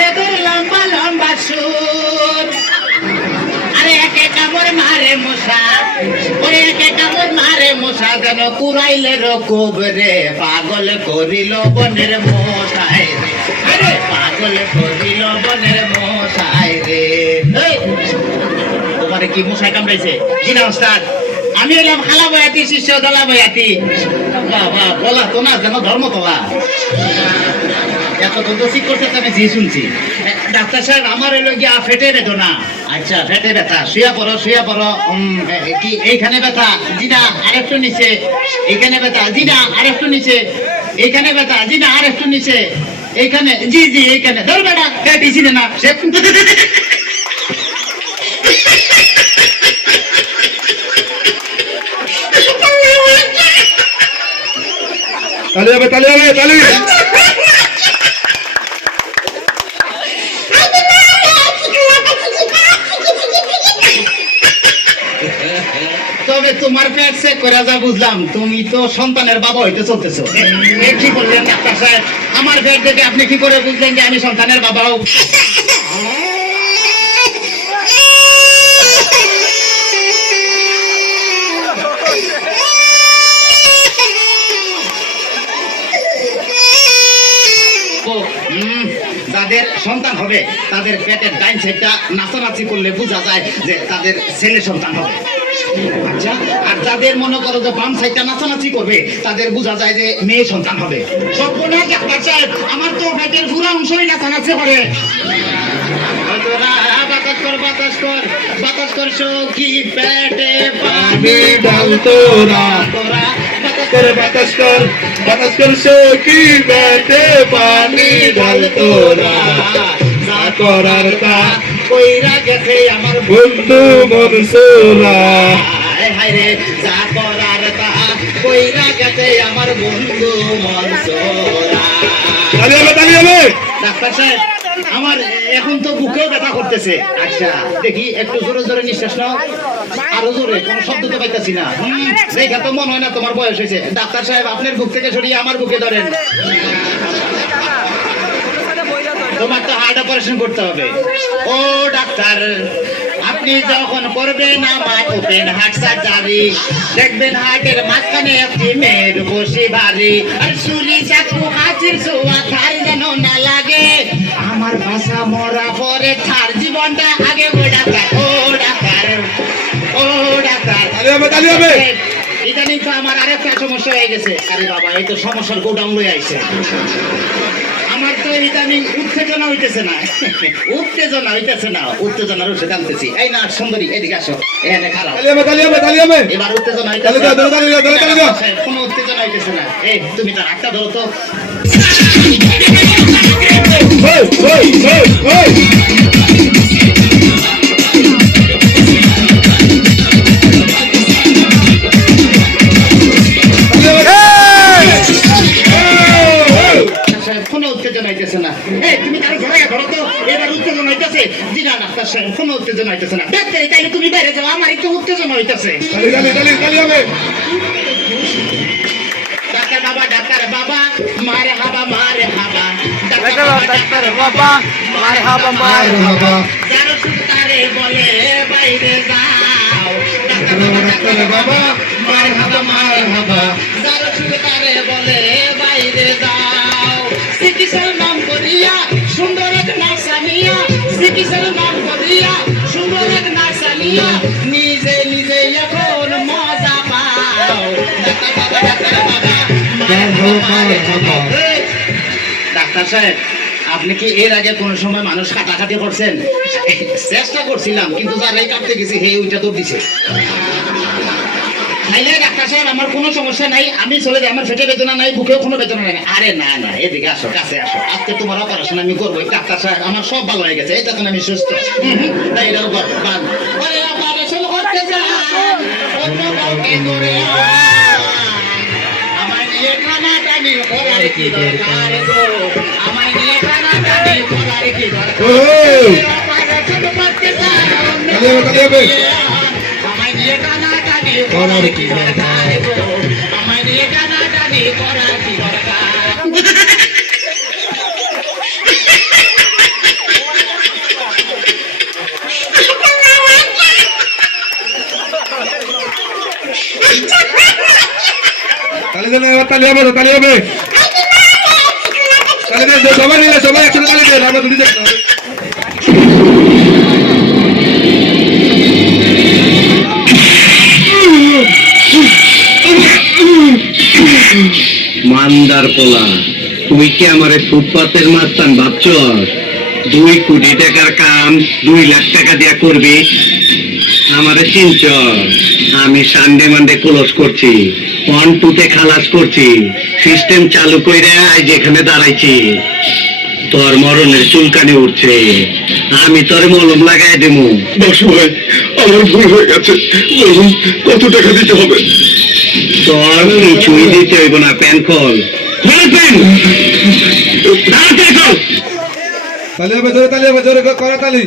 Ready লম্বা লম্বা সুর আরে একে কামড় মারে মশ ওরে একে কামড় মারে মশা যেন কুড়াইলে রকুব রে পাগল করিল বনের মশাই রে। পাগল করিল বনের মশাই রে। তোমারে কি মশাই কামড়াইছে? জি নমস্কার আমি এলাম হালা বয়াতি শিষ্য দলা বয়াতি। বাবা বলা তো না যেন ধর্ম তোলা এত তো দোষী করছে তো আমি জি শুনছি। ডাক্তার সাহেব, আমার হলো গিয়া ফেটে বেদনা আচ্ছা ফেটে ব্যথা। শুয়া পড়ো শুয়া পড়ো। কি, এইখানে ব্যথা। জি না আরেকটু নিচে। এইখানে ব্যথা। জি না আরেকটু নিচে। এইখানে ব্যথা। জি না আরেকটু নিচে। এইখানে, জি জি, এইখানে। ধর বেটা, কে দিছি না? সে তালি হবে তালি হবে তালি তোমার পেট চেক করে যা বুঝলাম তুমি তো সন্তানের বাবা হইতে চলতেছো। কি বললেন ডাক্তার সাহেব? আমার পেট দেখে আপনি কি করে বুঝলেন যে আমি সন্তানের ও, উম, যাদের সন্তান হবে তাদের পেটের ডাইন সাইডটা নাচানাচি করলে বোঝা যায় যে তাদের ছেলে সন্তান হবে। আচ্ছা আর যাদের মনে করো যে বাম সাইডটা নাচানাচি করবে, তাদের বোঝা যায় যে মেয়ে সন্তান হবে। ডাক্তার সাহেব, আমার তো পেটের পুরো অংশই নাচানাচি করে। পানি তোরা বাতাস বাতাস কর বাতাস কর পানি করার কইরা গেছে আমার বন্ধু মনসুরা। হায় হায় রে যা করার তা কইরা গেছে আমার বন্ধু মনসুরা। ডাক্তার সাহেব আমার এখন তো বুকেও ব্যথা করতেছে। আচ্ছা দেখি একটু জোরে জোরে নিঃশ্বাস নাও। আরও জোরে কোনো শব্দ তো পাইতেছি না। দেখা তো মনে হয় না তোমার বয়স হয়েছে। ডাক্তার সাহেব আপনার বুক থেকে সরিয়ে আমার বুকে ধরেন। তোমার তো হার্ট অপারেশন করতে হবে। ও ডাক্তার আপনি যখন করবেন আমার ওপেন হার্ট সার্জারি দেখবেন হার্টের মাঝখানে একটি মেয়ের বসে ভারী আর সুলি চাকু হাতির সোয়া থার যেন না লাগে। আমার ভাষা মরা পরে থার জীবনটা আগে ও ডাক্তার ও ডাক্তার ও ডাক্তার। ইদানিং তো আমার আরেকটা সমস্যা হয়ে গেছে। আরে বাবা এই তো সমস্যার গোডাউন লয়ে আইছে। আমার তো ইদানিং উত্তেজনা হইতেছে না। উত্তেজনা হইতেছে না উত্তেজনার ওষুধ আনতেছি এই না সুন্দরী এদিকে আসো। এখানে খারাপ এবার উত্তেজনা হইতেছে। কোনো উত্তেজনা হইতেছে না। এই তুমি তার হাতটা ধরো তো। ওই ওই ওই ওই এই তুমি তার ঘরে ধরো তো? এবার উত্তেজনা হইতেছে। জি না ডাক্তার সাহেব কোনো উত্তেজনা হইতেছে না। ডাক্তার তাইলে তুমি বাইরে যাও আমার একটু উত্তেজনা হইতেছে। ডাক্তার বাবা ডাক্তার বাবা মারে হাবা মারে হাবা। ডাক্তার বাবা ডাক্তার বাবা মারে হাবা মারে হাবা। যারা সুতারে বলে বাইরে যাও। ডাক্তার বাবা। ডাক্তার বাবা। নিজে নিজে এখন মজা পাও। ডাক্তার সাহেব আপনি কি এর আগে কোন সময় মানুষ কাটাকাটি করছেন? চেষ্টা করছিলাম কিন্তু যারাই কাটতে গেছি হে ওইটা তো দিছে। তাইলে ডাক্তার সাহেব আমার কোনো সমস্যা নাই আমি চলে যাই আমার পেটে বেদনা নাই বুকেও কোনো বেদনা নাই। আরে না না এদিকে আসো কাছে আসো। আজকে তোমার অপারেশন আমি করব ডাক্তার সাহেব আমার সব ভালো হয়ে গেছে এই দেখুন আমি সুস্থ। তাই এটাও। অপারেশন করতে যান অন্য কাউকে নিয়ে টানাটানি করার কি দরকার গো? আমায় নিয়ে টানাটানি করার কি দরকার? আমার আমায় নিয়ে টানাটানি করার কি দরকার নিয়ে টানাটানি করার কি দরকার সবাই সবাই একসাথে তালি দেন আমরা দুটি দেখতে হবে। মান্দার পোলা। তুই কি আমারে ফুটপাতের মাস্তান ভাবছ? দুই কোটি টাকার কাম দুই লাখ টাকা দিয়া করবি? আমারে চিনচ আমি সানডে মানডে ক্লোজ করছি। ওয়ান টুতে খালাস করছি। সিস্টেম চালু কইরা আজ এখানে দাঁড়াইছি। তোর মরণের চুলকানি উঠছে। আমি তোর মলম লাগাই দেবো বাসু ভাই, আমার ভুল হয়ে গেছে। বলুন, কত টাকা দিতে হবে? তোর কিছুই দিতে হইব না, প্যান কল প্যান। তাড়াতাড়ি খোল। তালি হবে, জোরে তালি হবে তালি।